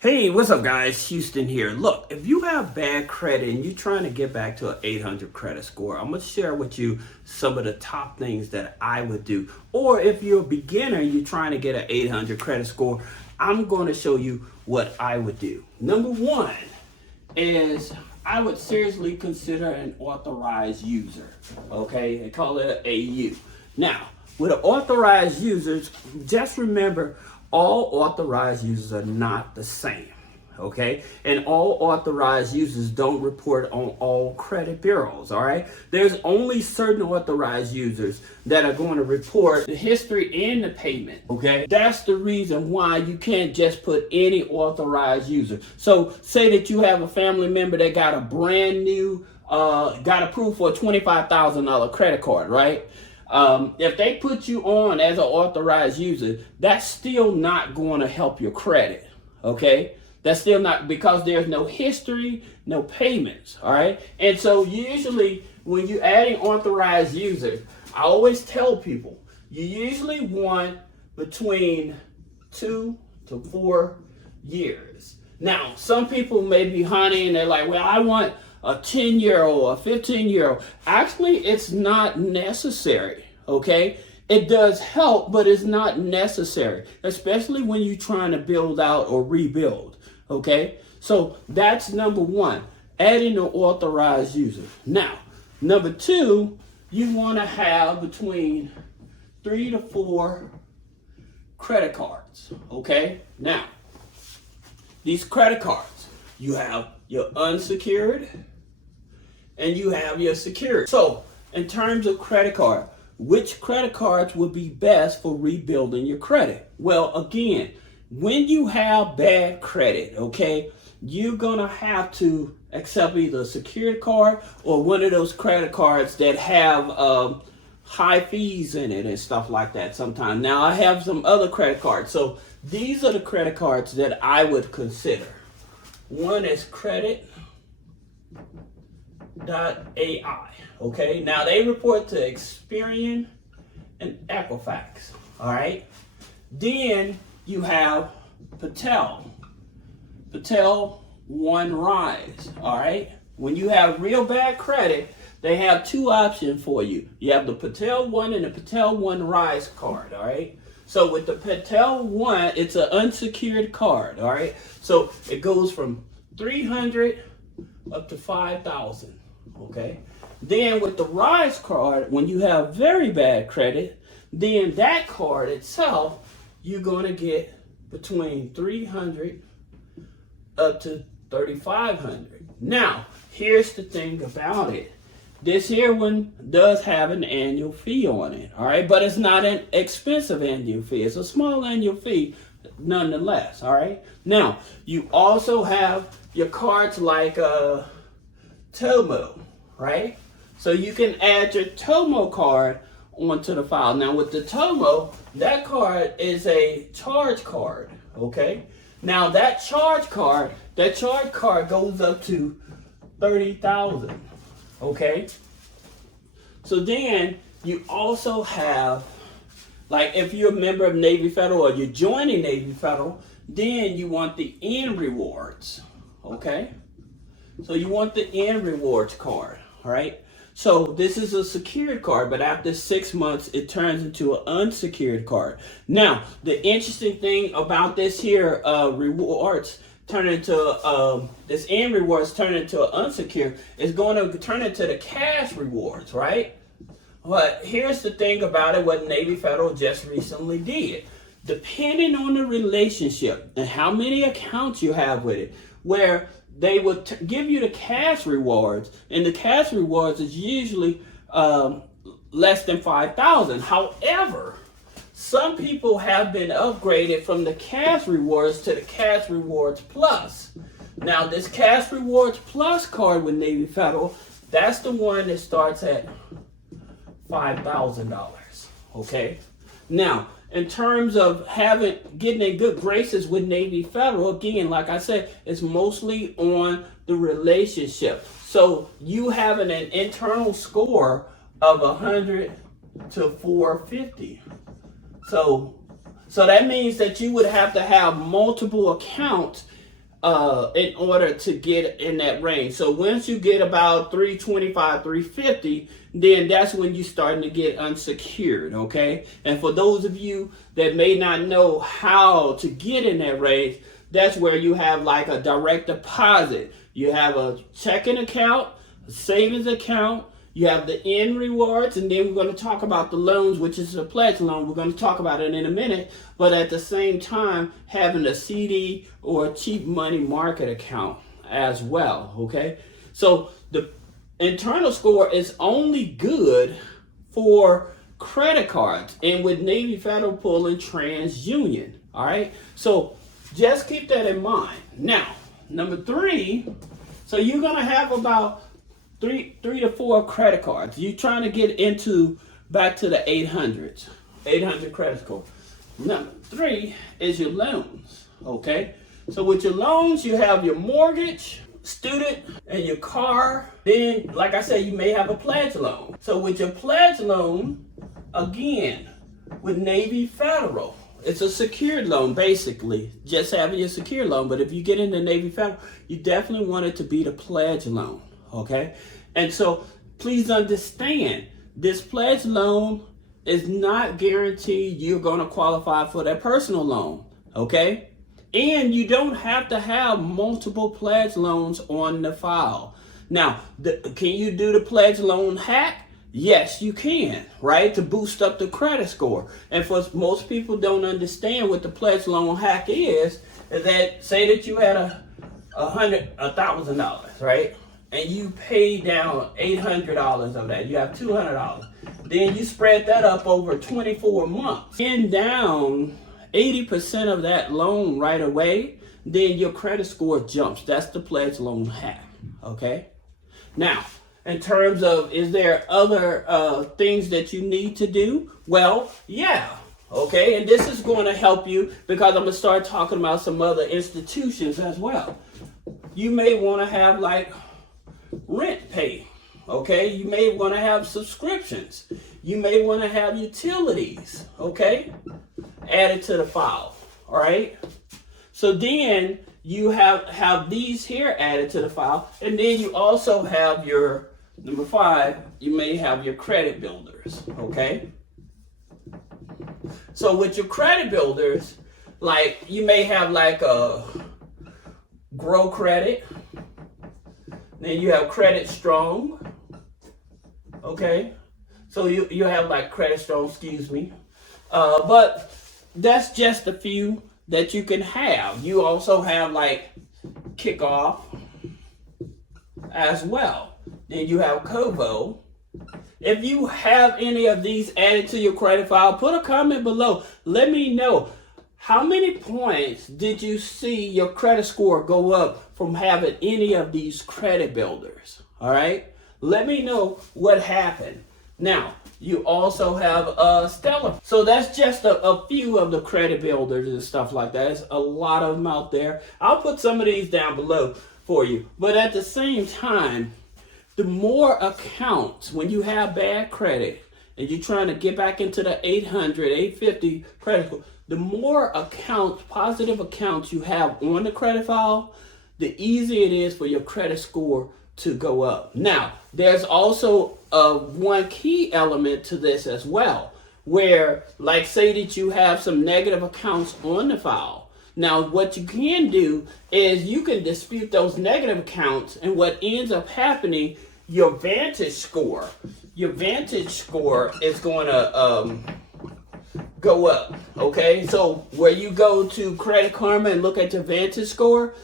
Hey, what's up, guys? Houston here. Look, if you have bad credit and you're trying to get back to an 800 credit score, I'm going to share with you some of the top things that I would do. Or if you're a beginner and you're trying to get an 800 credit score, I'm going to show you what I would do. Number one is I would seriously consider an authorized user. Okay, they call it an AU. Now, with an authorized users, just remember all authorized users are not the same, okay? And all authorized users don't report on all credit bureaus, all right? There's only certain authorized users that are going to report the history and the payment, okay? That's the reason why you can't just put any authorized user. So say that you have a family member that got a brand new, got approved for a $25,000 credit card, right? If they put you on as an authorized user, that's still not going to help your credit, okay? That's still not, because there's no history, no payments, all right? And so usually when you're adding authorized users, I always tell people, you usually want between 2 to 4 years. Now, some people may be honey and they're like, well, I want a 10-year-old, a 15-year-old. Actually, it's not necessary, okay? It does help, but it's not necessary, especially when you're trying to build out or rebuild, okay? So that's number one, adding an authorized user. Now, number two, you want to have between 3 to 4 credit cards, okay? Now, these credit cards, you have your unsecured and you have your secured. So in terms of credit card, which credit cards would be best for rebuilding your credit? Well, again, when you have bad credit, okay, you're gonna have to accept either a secured card or one of those credit cards that have high fees in it and stuff like that sometimes. Now I have some other credit cards. So these are the credit cards that I would consider. One is credit.ai. Okay, now they report to Experian and Equifax. All right, then you have Patel One Rise. All right, when you have real bad credit, they have two options for you. You have the Patel One and the Patel One Rise card. All right. So with the Patel One, it's an unsecured card, all right? So it goes from 300 up to 5,000, okay? Then with the Rise card, when you have very bad credit, then that card itself, you're gonna get between 300 up to 3,500. Now, here's the thing about it. This here one does have an annual fee on it, all right? But it's not an expensive annual fee. It's a small annual fee nonetheless, all right? Now, you also have your cards like Tomo, right? So you can add your Tomo card onto the file. Now, with the Tomo, that card is a charge card, okay? Now, that charge card goes up to 30,000. Okay, so then you also have, like if you're a member of Navy Federal or you're joining Navy Federal, then you want the N rewards. Okay, so you want the N rewards card. All right, so this is a secured card, but after 6 months it turns into an unsecured card. Now the interesting thing about this here rewards turn into this N rewards turn into an unsecured, is going to turn into the cash rewards, right? But here's the thing about it, what Navy Federal just recently did. Depending on the relationship and how many accounts you have with it, where they would give you the cash rewards, and the cash rewards is usually less than 5,000. However, some people have been upgraded from the cash rewards to the cash rewards plus. Now this cash rewards plus card with Navy Federal, that's the one that starts at $5,000, okay? Now, in terms of getting in good graces with Navy Federal, again, like I said, it's mostly on the relationship. So you having an internal score of 100 to 450. So that means that you would have to have multiple accounts in order to get in that range. So once you get about 325, 350, then that's when you're starting to get unsecured, okay? And for those of you that may not know how to get in that range, that's where you have like a direct deposit. You have a checking account, a savings account, you have the end rewards, and then we're going to talk about the loans, which is a pledge loan. We're going to talk about it in a minute. But at the same time, having a CD or a cheap money market account as well, okay? So the internal score is only good for credit cards and with Navy Federal Pull and TransUnion, all right? So just keep that in mind. Now, number 3, so you're going to have about three to four credit cards. You're trying to get into back to the 800s, 800 credit score. Number 3 is your loans, okay? So with your loans, you have your mortgage, student, and your car. Then, like I said, you may have a pledge loan. So with your pledge loan, again, with Navy Federal, it's a secured loan, basically, just having your secured loan. But if you get into Navy Federal, you definitely want it to be the pledge loan. Okay, and so please understand, this pledge loan is not guaranteed you're going to qualify for that personal loan. Okay, and you don't have to have multiple pledge loans on the file. Now, can you do the pledge loan hack? Yes, you can, right? To boost up the credit score. And for most people don't understand what the pledge loan hack is that say that you had $1,000, right? And you pay down $800 of that. You have $200. Then you spread that up over 24 months. And down 80% of that loan right away, then your credit score jumps. That's the pledge loan hack, okay? Now, in terms of, is there other things that you need to do? Well, yeah, okay? And this is going to help you because I'm going to start talking about some other institutions as well. You may want to have like rent pay, okay? You may want to have subscriptions. You may want to have utilities, okay? Added to the file, all right? So then you have these here added to the file, and then you also have your, number 5, you may have your credit builders, okay? So with your credit builders, like you may have like a Grow Credit, then you have Credit Strong, okay? So you have like Credit Strong, excuse me. But that's just a few that you can have. You also have like Kickoff as well. Then you have Kovo. If you have any of these added to your credit file, put a comment below. Let me know. How many points did you see your credit score go up from having any of these credit builders? All right. Let me know what happened. Now, you also have Stellar. So that's just a few of the credit builders and stuff like that. There's a lot of them out there. I'll put some of these down below for you. But at the same time, the more accounts, when you have bad credit and you're trying to get back into the 800, 850 credit score, the more accounts, positive accounts you have on the credit file, the easier it is for your credit score to go up. Now, there's also one key element to this as well, where, like, say that you have some negative accounts on the file. Now, what you can do is you can dispute those negative accounts, and what ends up happening, your Vantage score is going to go up, okay? So where you go to Credit Karma and look at your Vantage score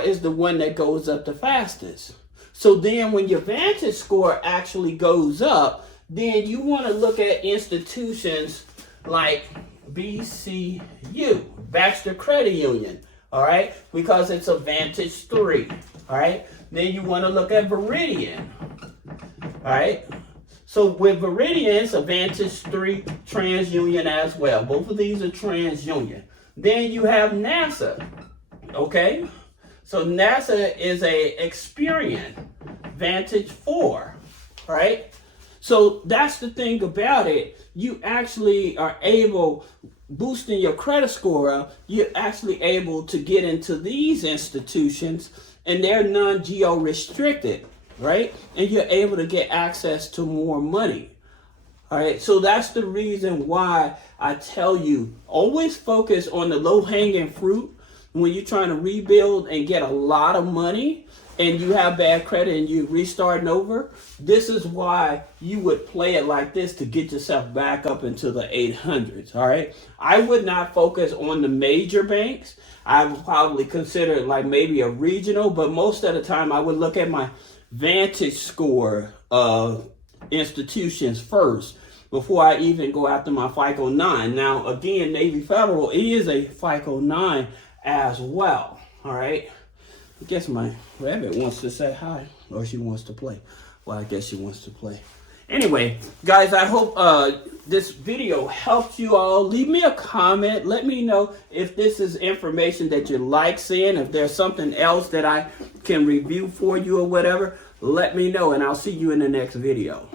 is the one that goes up the fastest. So then when your Vantage score actually goes up, then you want to look at institutions like BCU, Baxter Credit Union, all right? Because it's a Vantage 3, all right? Then you want to look at Veridian, all right? So with Veridian, it's a Vantage 3 TransUnion as well. Both of these are TransUnion. Then you have NASA, okay? So NASA is a Experian Vantage 4, right? So that's the thing about it. You actually are able, boosting your credit score up, you're actually able to get into these institutions, and they're non-geo restricted, right? And you're able to get access to more money. All right, so that's the reason why I tell you, always focus on the low-hanging fruit when you're trying to rebuild and get a lot of money and you have bad credit and you're restarting over. This is why you would play it like this to get yourself back up into the 800s, all right? I would not focus on the major banks. I would probably consider it like maybe a regional, but most of the time I would look at my Vantage score institutions first before I even go after my FICO 9. Now, again, Navy Federal is a FICO 9 as well, all right? I guess my rabbit wants to say hi, or she wants to play. Well, I guess she wants to play. Anyway, guys, I hope this video helped you all. Leave me a comment. Let me know if this is information that you like seeing. If there's something else that I can review for you or whatever, let me know, and I'll see you in the next video.